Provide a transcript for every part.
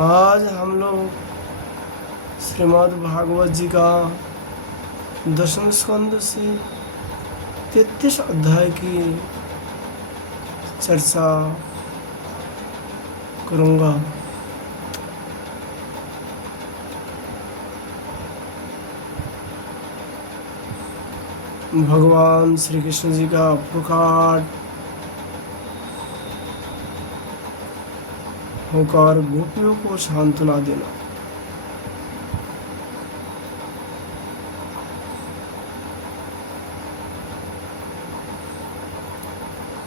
आज हम लोग श्रीमद् भागवत जी का 10वें स्कंद से 33 अध्याय की चर्चा करूँगा। भगवान श्री कृष्ण जी का प्रकट होकर गोपियों को सांत्वना देना।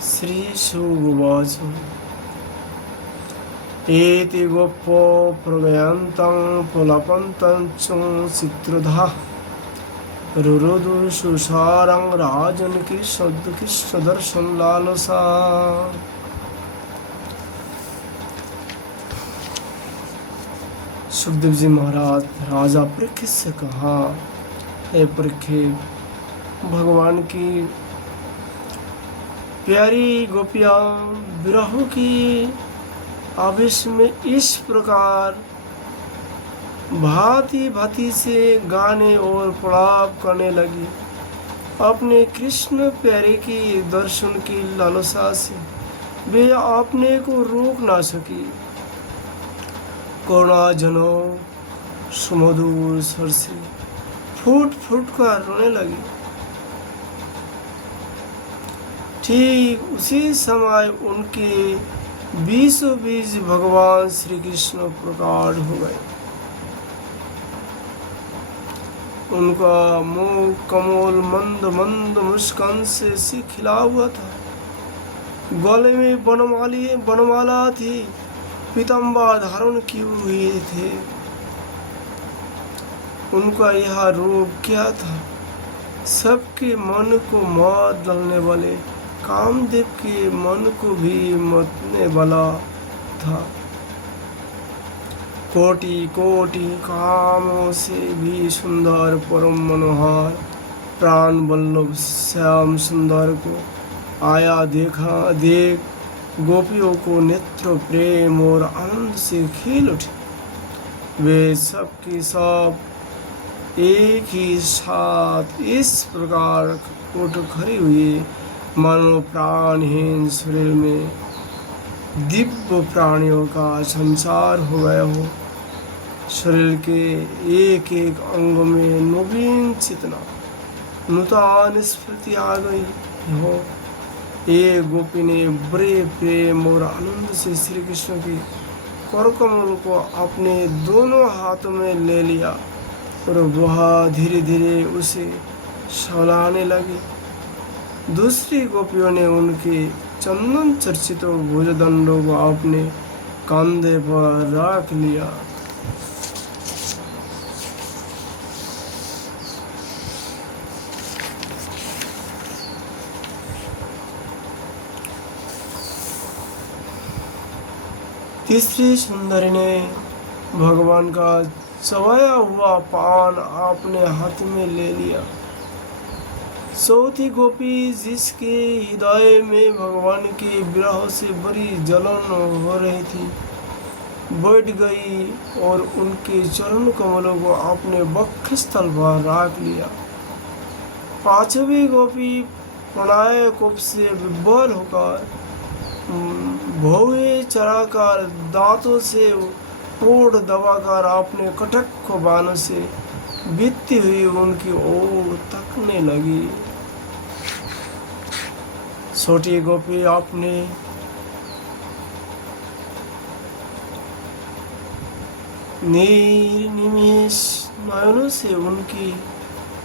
श्री शुगवाच एति गोपो प्रगयन्तं पुलपन्तं च चित्रधा रुरुदु सुसारं राजन कृष्ण दर्शन लालसा। सुखदेव जी महाराज राजा परीक्षित से कहा, हे परीक्षित, भगवान की प्यारी गोपियाँ विरह की आवेश में इस प्रकार भांति भांति से गाने और प्रलाप करने लगी। अपने कृष्ण प्यारे की दर्शन की लालसा से वे अपने को रोक ना सकी। करुणा जनो सुमधुर स्वर से फूट फूट कर रोने लगी। ठीक उसी समय उनके बीचों बीच भगवान श्री कृष्ण प्रकट हो गए। उनका मुंह कमल मंद मंद मुस्कान से खिला हुआ था। गले में बनमाला थी, पीताम्बर धारण किए हुए थे। उनका यह रूप क्या था? सबके मन को मात डालने वाले कामदेव के मन को भी मतने वाला था। कोटि कोटि कामों से भी सुंदर परम मनोहर प्राण वल्लभ श्याम सुंदर को आया देख गोपियों को नेत्र प्रेम और आनंद से खिल उठे। वे सब के सब एक ही साथ इस प्रकार उठ खड़ी हुई, मानो प्राणहीन शरीर में दिव्य प्राणियों का संचार हो गया हो। शरीर के एक एक अंग में नवीन चेतना, नूतन स्फूर्ति आ गई हो। एक गोपी ने बड़े प्रेम और आनंद से श्री कृष्ण के करकमल को अपने दोनों हाथों में ले लिया और वह धीरे धीरे उसे सहलाने लगी। दूसरी गोपियों ने उनके चंदन चर्चित भुजदंडों को अपने कंधे पर रख लिया। तीसरी सुंदरी ने भगवान का चबाया हुआ पान अपने हाथ में ले लिया। चौथी गोपी, जिसके हृदय में भगवान के विरह से बड़ी जलन हो रही थी, बैठ गई और उनके चरण कमलों को अपने वक्षस्थल पर रख लिया। पांचवी गोपी प्रणय कोप से विभोर होकर भौवे चढ़ाकर दांतों से होठ दबाकर अपने कटक बाणों से बीतती हुई उनकी ओर तकने लगी। छोटी गोपी अपने निर्निमेष नयनों से उनकी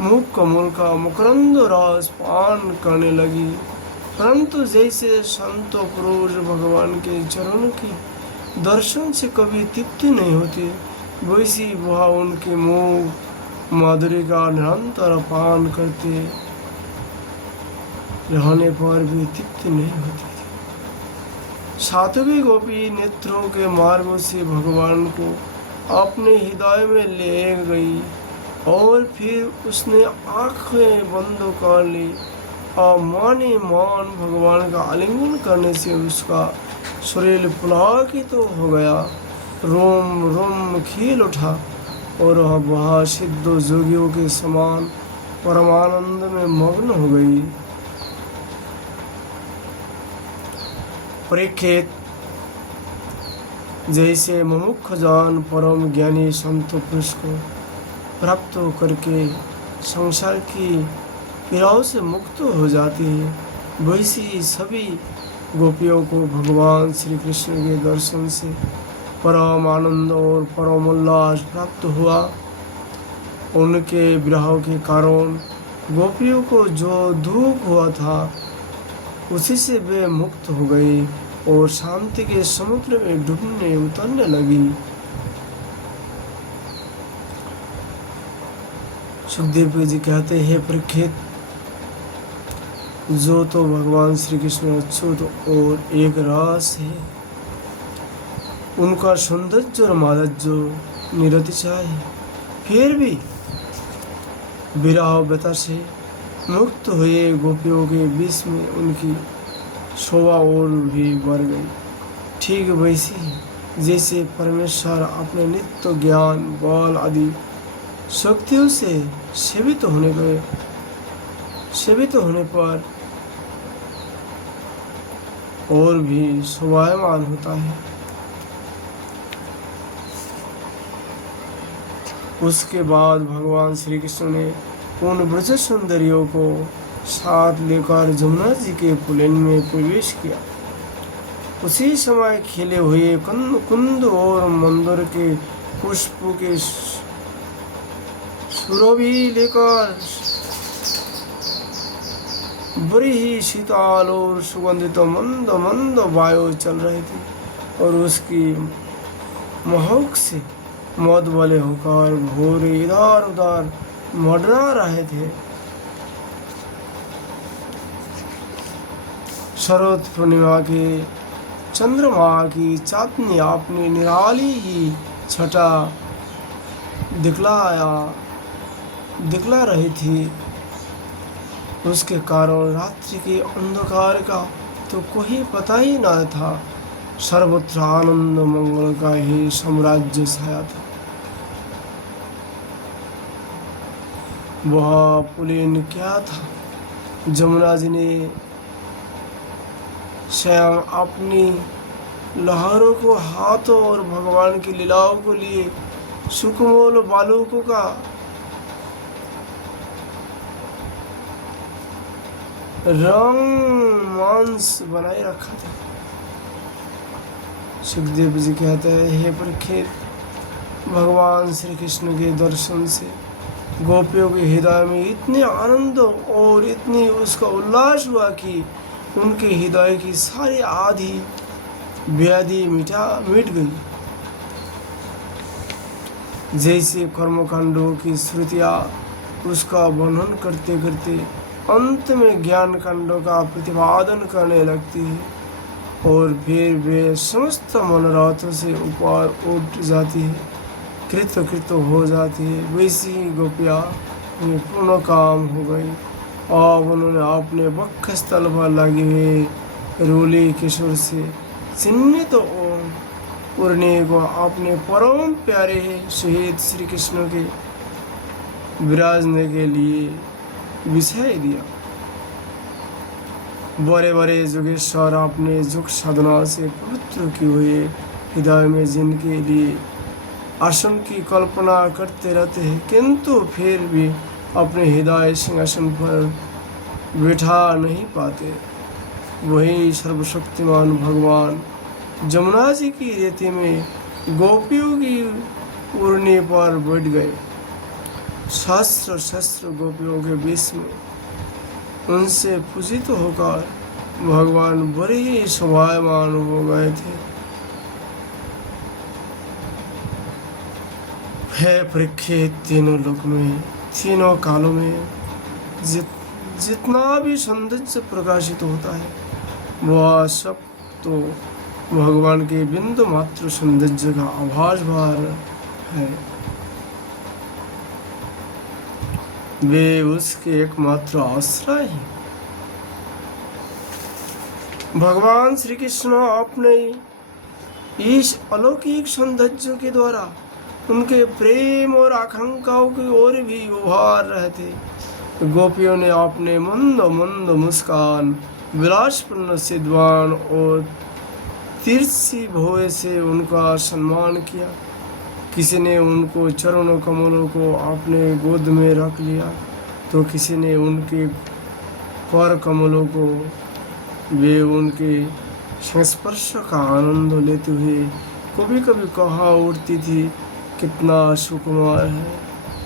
मुख कमल का मकरंद रस पान करने लगी। परंतु जैसे संतो पुरुष भगवान के चरणों के दर्शन से कभी तृप्ति नहीं होती, वैसी वह उनके मुख माधुरी का निरंतर पान करते रहने पर भी तृप्ति नहीं होती थी। सातवीं गोपी नेत्रों के मार्ग से भगवान को अपने हृदय में ले गई और फिर उसने आंखें बंद कर ली और माने मान भगवान का आलिंगन करने से उसका शरीर पुलकित हो गया। रोम रोम खील उठा और वह सिद्ध जोगियों के समान परमानंद में मग्न हो गई। परीक्षित, जैसे मुमुक्ष जान परम ज्ञानी संत पुरुष को प्राप्त करके संसार की पीड़ाओं से मुक्त हो जाती है, वैसी सभी गोपियों को भगवान श्री कृष्ण के दर्शन से परम आनंद और परम उल्लास प्राप्त हुआ। उनके विरह के कारण गोपियों को जो दुख हुआ था उसी से वे मुक्त हो गई और शांति के समुद्र में डूबने उतरने लगी। सुखदेव जी कहते हैं, परीक्षित, जो तो भगवान श्री कृष्ण अच्युत और एक रस है, उनका सौंदर्य और माधुर्य निरतिशय है, फिर भी विरह व्यथा से मुक्त हुए गोपियों के बीच में उनकी शोभा और भी बढ़ गई। ठीक वैसी ही जैसे परमेश्वर अपने नित्य ज्ञान बल आदि शक्तियों से सेवित होने पर और भी शोभायमान होता है। उसके बाद भगवान श्री कृष्ण ने उन ब्रज सुंदरियों को साथ लेकर जमुना जी के पुलिन में प्रवेश किया। उसी समय खिले हुए कुंद और मंदिर के पुष्प के सुरभि लेकर बड़ी ही शीतल और सुगंधित मंद मंद वायु चल रही थी और उसकी महक से मौत वाले होकर भोरे इधर उधर मंडरा रहे थे। शरद पूर्णिमा के चंद्रमा की चांदनी अपनी निराली ही छटा दिखला रही थी। उसके कारण रात्रि के अंधकार का तो कोई पता ही न था। सर्वत्र आनंद मंगल का ही साम्राज्य छाया था। वह पुलिन क्या था? जमुना जी ने स्वयं अपनी लहरों को हाथों और भगवान की लीलाओं को लिए सुकोमल बालकों का रंग मांस बनाए रखा था। सुखदेव जी कहते हैं, हे परीक्षित, भगवान श्री कृष्ण के दर्शन से गोपियों के हृदय में इतने आनंद और इतनी उसका उल्लास हुआ कि उनके हृदय की सारी आधी व्याधि मिट गई। जैसे कर्मकांडों की श्रुतियाँ उसका वर्णन करते करते अंत में ज्ञान कांडों का प्रतिपादन करने लगती है और फिर वे समस्त मनोरथों से ऊपर उठ जाती है, कृत हो जाती है। वैसी ही गोपियाँ पूर्ण काम हो गई और उन्होंने अपने वक्ष स्थल पर लगे हुए रोली किशोर से चिन्हित उड़ने को अपने परम प्यारे शहीद श्री कृष्ण के विराजने के लिए विषय दिया। बड़े बड़े जोगेश्वर अपने जुग साधना से पवित्र किए हुए हृदय में जिनके लिए आसन की कल्पना करते रहते हैं, किंतु फिर भी अपने हृदय सिंहासन पर बैठा नहीं पाते, वही सर्वशक्तिमान भगवान जमुना जी की रेती में गोपियों की उड़ने पर बैठ गए। सहस्त्र गोपियों के बीच में उनसे पूजित होकर भगवान बड़े ही शोभायमान हो गए थे। हे परीक्षित, तीनों लोक में तीनों कालों में जितना भी सौंदर्य प्रकाशित होता है वह सब तो भगवान के बिंदु मात्र सौंदर्य का आभास भार है। वे उसके एकमात्र आश्रय हैं। भगवान श्री कृष्ण अपने इस अलौकिक सौंदर्य के द्वारा उनके प्रेम और आकांक्षाओं की ओर भी उभार रहे थे। गोपियों ने अपने मंद मंद मुस्कान, विलासपूर्ण सिद्धवान और तिरछी भौं से उनका सम्मान किया। किसी ने उनको चरणों कमलों को अपने गोद में रख लिया, तो किसी ने उनके कर कमलों को वे उनके संस्पर्श का आनंद लेते हुए कभी कभी कहा उठती थी, कितना सुकुमार है,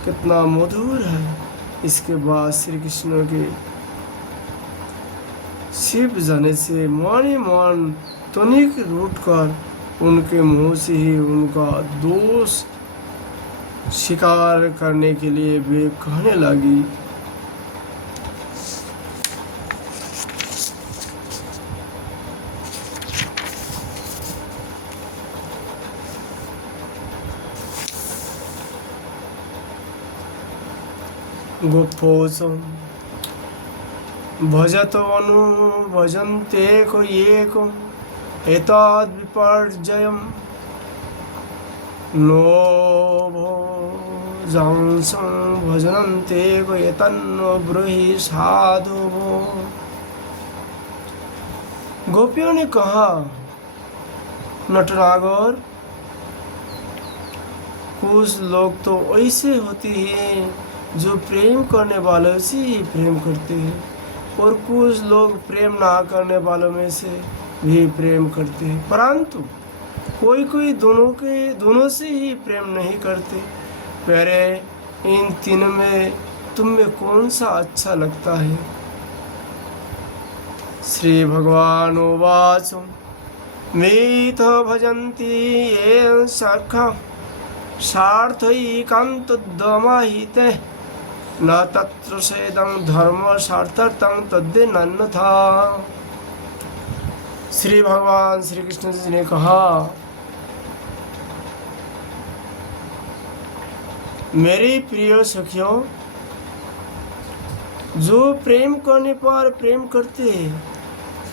कितना मधुर है। इसके बाद श्री कृष्ण के शिव जाने से माने मान तनिक रूट कर उनके मुंह से ही उनका दोष स्वीकार करने के लिए वे कहने लगी, गोपोसं भजतवनु भजन्ते को एको एतद् विपर्जयं लोभो जांसं भजन्ते को एतन्न ब्रूहि साधुवो। गोपियों ने कहा, नटनागर, कुछ लोग तो ऐसे होते हैं जो प्रेम करने वालों से ही प्रेम करते हैं, और कुछ लोग प्रेम ना करने वालों में से भी प्रेम करते हैं, परंतु कोई कोई दोनों से ही प्रेम नहीं करते। प्यारे, इन तीनों में तुम में कौन सा अच्छा लगता है? श्री भगवान उवाच, मीथ भजन्ति ये सखा सार्थैकान्तदमाहिते न तत्र सेदं धर्म सार्थर्थं तद्यन्यथा। श्री भगवान श्री कृष्ण जी ने कहा, मेरी प्रिय सखियों, जो प्रेम करने पर प्रेम करते हैं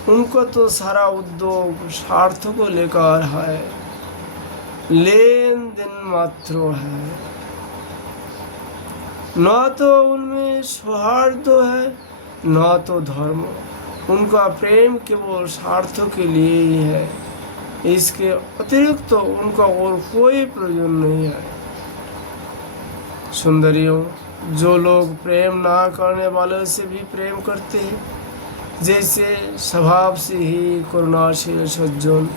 उनको तो सारा उद्योग स्वार्थ को लेकर है, लेन देन मात्र है, न तो उनमें सौहार्द है न तो धर्म। उनका प्रेम केवल स्वार्थ के लिए ही है, इसके अतिरिक्त तो उनका और कोई प्रयोजन नहीं है। सुंदरियों, जो लोग प्रेम ना करने वालों से भी प्रेम करते हैं, जैसे स्वभाव से ही करुणाशील सज्जन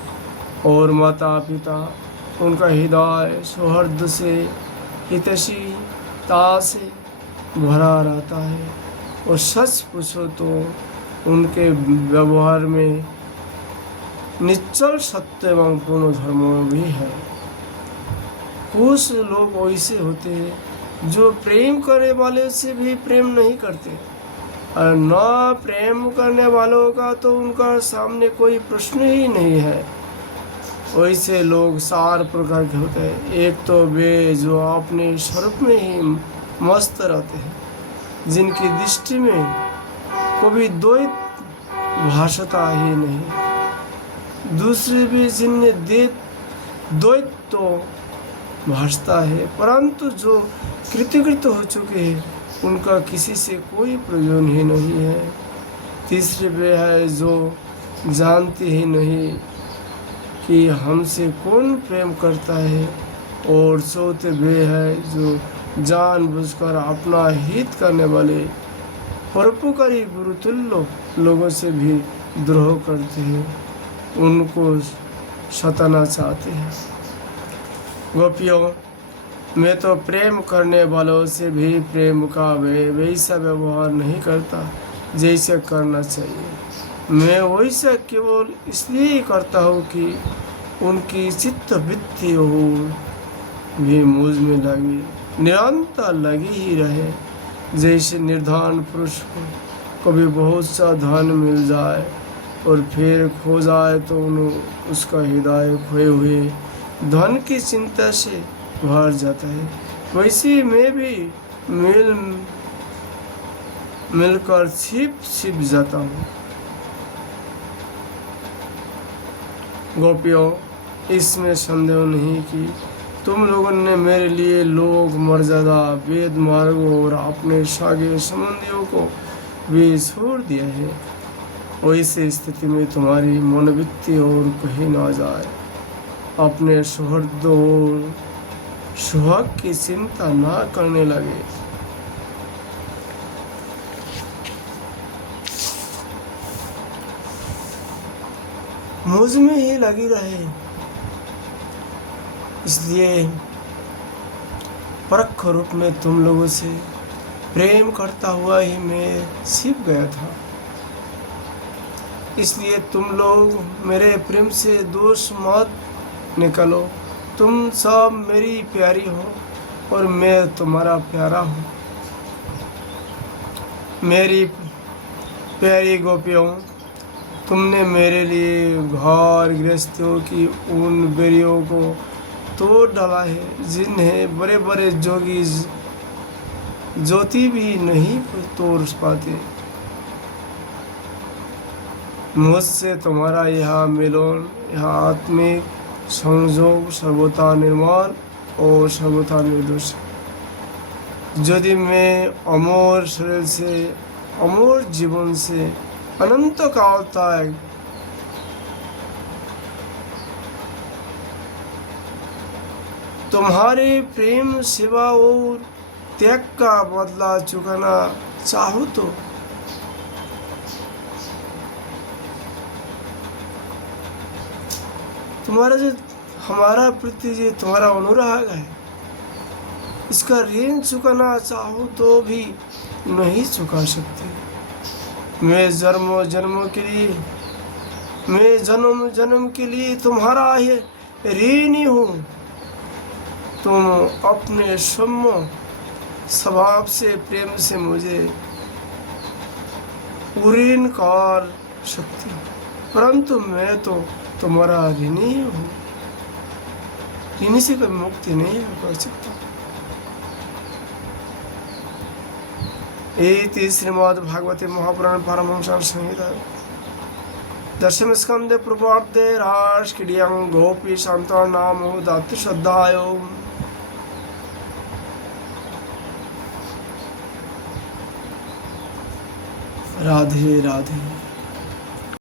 और माता पिता, उनका हृदय सौहार्द से, हितैषीता से भरा रहता है, और सच पूछो तो उनके व्यवहार में निश्चल सत्य एवं पूर्ण धर्म भी है। कुछ लोग ऐसे होते हैं जो प्रेम करने वाले से भी प्रेम नहीं करते, और न प्रेम करने वालों का तो उनका सामने कोई प्रश्न ही नहीं है। वैसे लोग 4 प्रकार के होते हैं। एक तो वे जो अपने स्वरूप में ही मस्त रहते हैं, जिनकी दृष्टि में कभी द्वैत भाषता ही नहीं। दूसरे भी जिनमें द्वैत तो भाषता है, परंतु जो कृतकृत हो चुके हैं उनका किसी से कोई प्रयोजन ही नहीं है। तीसरे वे है जो जानते ही नहीं कि हमसे कौन प्रेम करता है, और चौथे वे है जो जानबूझकर अपना हित करने वाले परोपकारी गुरुतुल्य लोगों से भी द्रोह करते हैं, उनको सताना चाहते हैं। गोपियों, मैं तो प्रेम करने वालों से भी प्रेम का वैसा व्यवहार नहीं करता जैसे करना चाहिए। मैं वैसा केवल इसलिए करता हूँ कि उनकी चित्तवृत्ति हो भी मुझ में लगी, निरंतर लगी ही रहे। जैसे निर्धन पुरुष को कभी बहुत सा धन मिल जाए और फिर खो जाए तो उसका हृदय खोए हुए धन की चिंता से भर जाता है, वैसे मैं भी मिलकर छिप जाता हूँ। गोपियों, इसमें संदेह नहीं कि तुम लोगों ने मेरे लिए लोक मर्यादा, वेद मार्ग और अपने सागे संबंधियों को भी छोड़ दिया है। वैसी स्थिति में तुम्हारी मनोवृत्ति और कहीं ना जाए। अपने सौहार्द और सुहाग की चिंता ना करने लगे। मुझ में ही लगी रहे। इसलिए परख रूप में तुम लोगों से प्रेम करता हुआ ही मैं छिप गया था। इसलिए तुम लोग मेरे प्रेम से दोष मत निकालो। तुम सब मेरी प्यारी हो और मैं तुम्हारा प्यारा हूँ। मेरी प्यारी गोपियों, तुमने मेरे लिए घर गृहस्थियों की उन बेरियों को तोड़ डाला है जिन्हें बड़े बड़े जोगी ज्योति भी नहीं तोड़ पाते। मुझसे तुम्हारा यह मिलन, यह आत्मिक संयोग सर्वथा निर्मल और सर्वथा निर्दोष। यदि मैं अमर शरीर से, अमर जीवन से अनंत काल तक तुम्हारे प्रेम, सेवा और त्याग का बदला चुकाना चाहो तो तुम्हारा जो हमारा प्रति जो तुम्हारा अनुराग है, इसका ऋण चुकाना चाहो तो भी नहीं चुका सकते। मैं जन्म जन्म के लिए तुम्हारा ही ऋणी हूँ। तुम अपने सौम्य स्वभाव से, प्रेम से मुझे ऋण कर सकती, परंतु मैं तो तुम्हारा ऋणी हूँ। ऋणी से कोई मुक्ति नहीं कर सकता। इति श्रीमद् भागवते महापुराण पारमहंस संहिता दशम स्कंदे पूर्वार्धे रासक्रीडायां गोपी शान्तानां दातृ श्रद्धायो। राधे राधे।